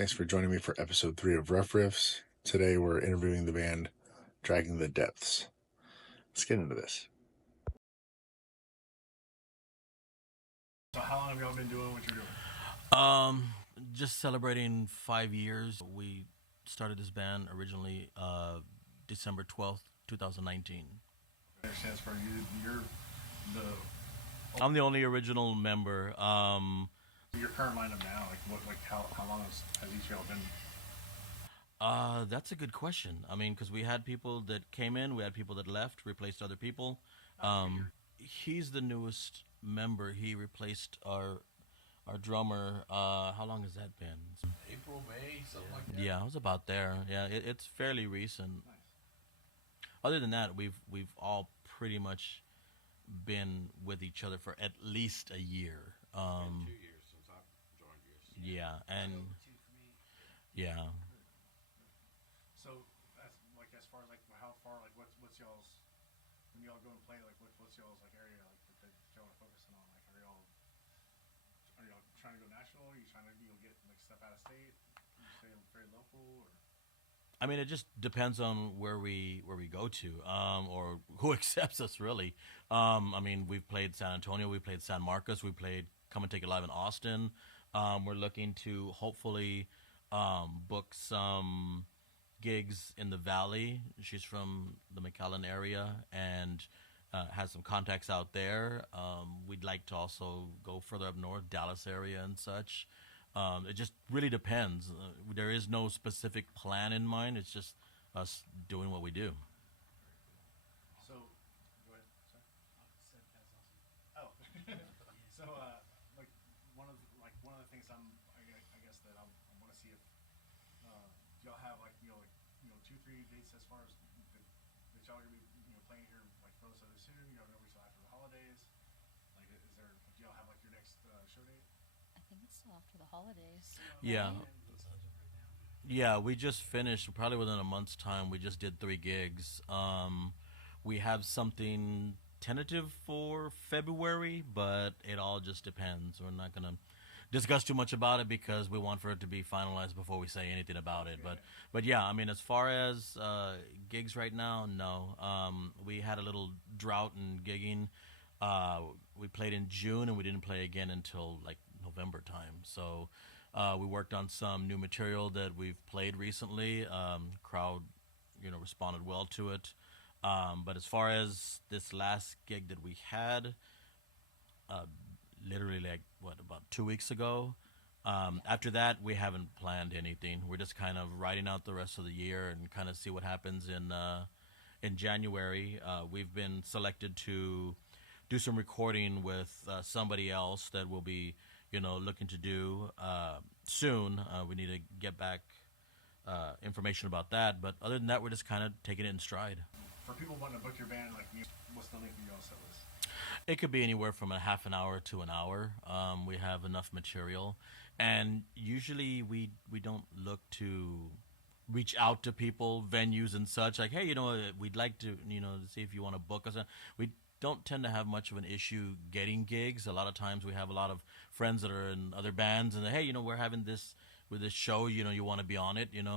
Thanks for joining me for episode 3 of Riffs. Today we're interviewing the band Dragging the Depths. Let's get into this. So how long have y'all been doing what you're doing? Just celebrating 5 years. We started this band originally December 12th, 2019. It stands for you're the I'm the only original member. your current lineup now. How long has each of y'all been? That's a good question. I mean, because we had people that came in, we had people that left, replaced other people. He's the newest member. He replaced our drummer. How long has that been? April, May, something like that. Yeah, it was about there. Yeah, it's fairly recent. Nice. Other than that, we've all pretty much been with each other for at least a year. It's been 2 years since I've joined you. Yeah, and yeah, So as far as how far what's y'all's when y'all go and play what's y'all's area that y'all are focusing on are y'all trying to go national? Are you trying to get step out of state? You stay very local or? I mean, it just depends on where we go to, or who accepts us really. I mean, we've played San Antonio, we played San Marcos, we played Come and Take It Live in Austin. We're looking to hopefully book some gigs in the Valley. She's from the McAllen area and has some contacts out there. We'd like to also go further up north, Dallas area and such. It just really depends. There is no specific plan in mind. It's just us doing what we do. So, go ahead. Sorry. Oh, so one of the things I guess that I want to see if y'all have 2-3 dates as far as that y'all are gonna be playing here relatively soon. Y'all gonna wait till after the holidays. Is there do y'all have your next show date? I think it's still after the holidays. Yeah. right? Yeah, we just finished, probably within a month's time, we just did 3 gigs. We have something tentative for February, but it all just depends. We're not going to discuss too much about it because we want for it to be finalized before we say anything about it. But yeah, I mean, as far as gigs right now, no. We had a little drought in gigging. We played in June and we didn't play again until November time. So we worked on some new material that we've played recently. Crowd, responded well to it. But as far as this last gig that we had, literally about 2 weeks ago. After that, we haven't planned anything. We're just kind of riding out the rest of the year and kind of see what happens in January. We've been selected to do some recording with somebody else that we'll be, looking to do soon. We need to get back information about that. But other than that, we're just kind of taking it in stride. For people wanting to book your band, what's the link for y'all set list? It could be anywhere from a half an hour to an hour. We have enough material, and usually we don't look to reach out to people, venues and such. Like, hey, we'd like to see if you want to book us. We don't tend to have much of an issue getting gigs. A lot of times we have a lot of friends that are in other bands, and hey, we're having this with this show. You want to be on it. And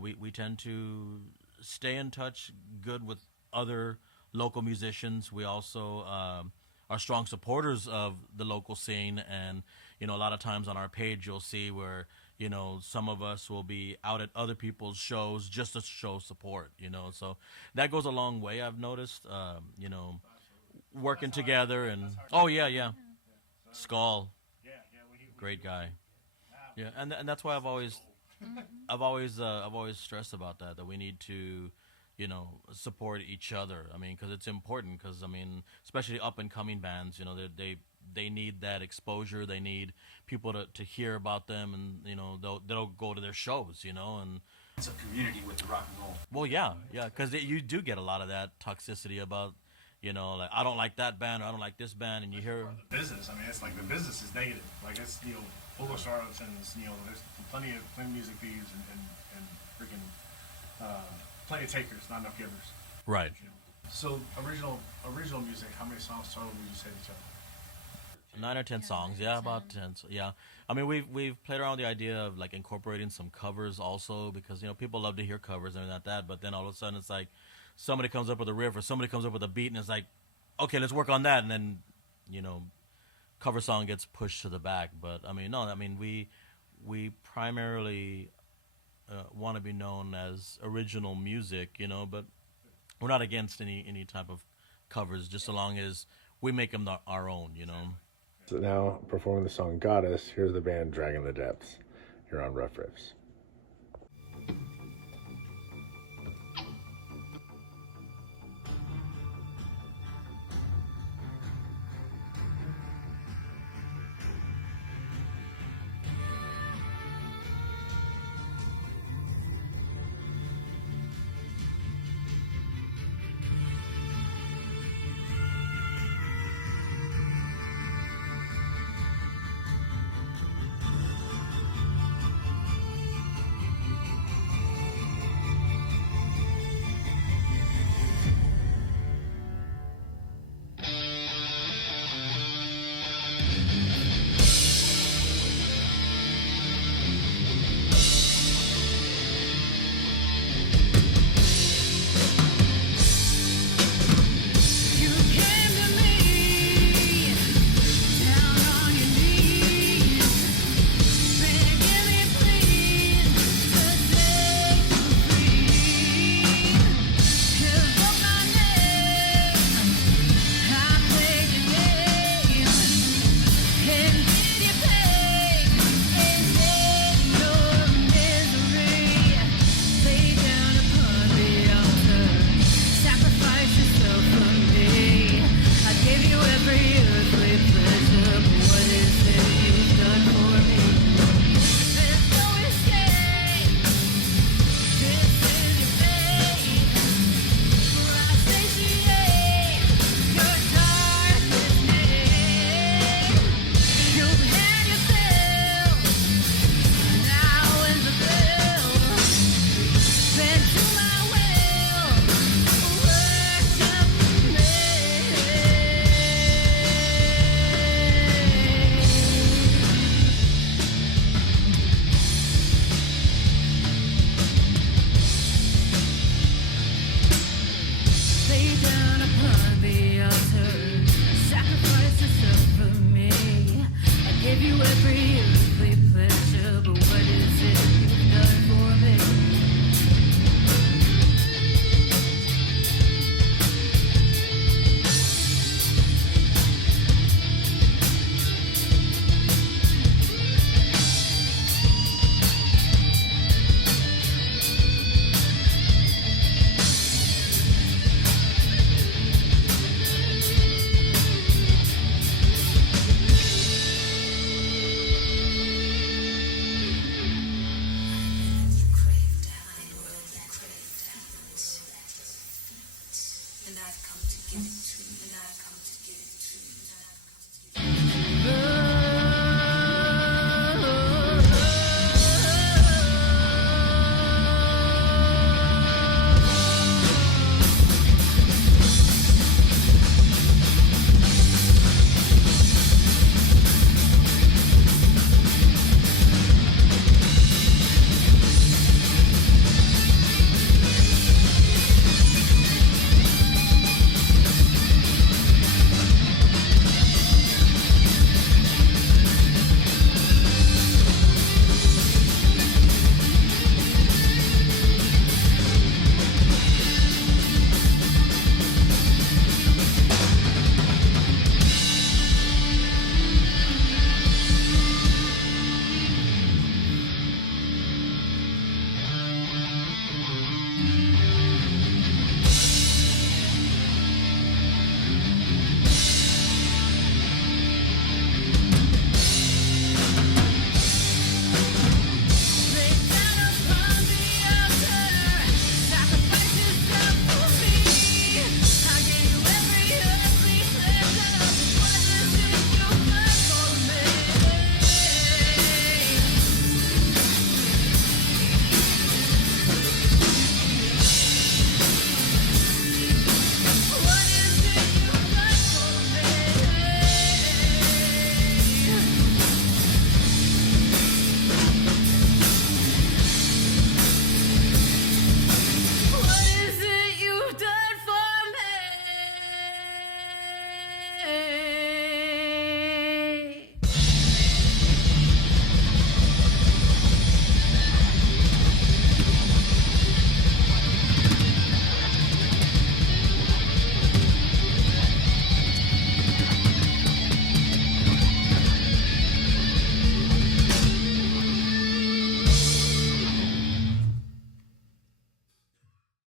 we tend to stay in touch good with other local musicians. We also are strong supporters of the local scene, and a lot of times on our page you'll see where some of us will be out at other people's shows just to show support. So that goes a long way. I've noticed. Working together and yeah. Skull, great guy. Yeah, and that's why I've always stressed about that we need to support each other. I mean, because it's important. Because especially up and coming bands, they need that exposure. They need people to hear about them, and they'll go to their shows. And It's a community with the rock and roll. well, yeah, because you do get a lot of that toxicity about I don't like that band or I don't like this band, and you hear The business. It's the business is negative. It's full of charlatans. There's plenty of music thieves and freaking plenty of takers, not enough givers. right. So original music. How many songs total would you say that y'all? 9 or 10 Yeah, songs. 9 or Yeah, about 10. 10. Yeah, I mean we've played around with the idea of like incorporating some covers also because people love to hear covers and like that. But then all of a sudden it's like somebody comes up with a riff or somebody comes up with a beat and it's like, okay, let's work on that, and then you know cover song gets pushed to the back. But I mean no, I mean we primarily want to be known as original music, but we're not against any type of covers, just so long as we make them our own. So now, performing the song Goddess, here's the band Dragging the Depths here on Rough Riffs. You came to me, down on your knees, begging me please to set you free. You broke my name, I played your game, and did you pay? Is it your misery? Lay down upon the altar, sacrifice yourself for me. I gave you every earthly pleasure, but what is it you've done for me? There's no escape. This is your fate. For I satiate your darkest name. You've had your fill. Now is the bill. Bend to my will. Worship me. Lay down upon the altar, sacrifice yourself for me. I gave you every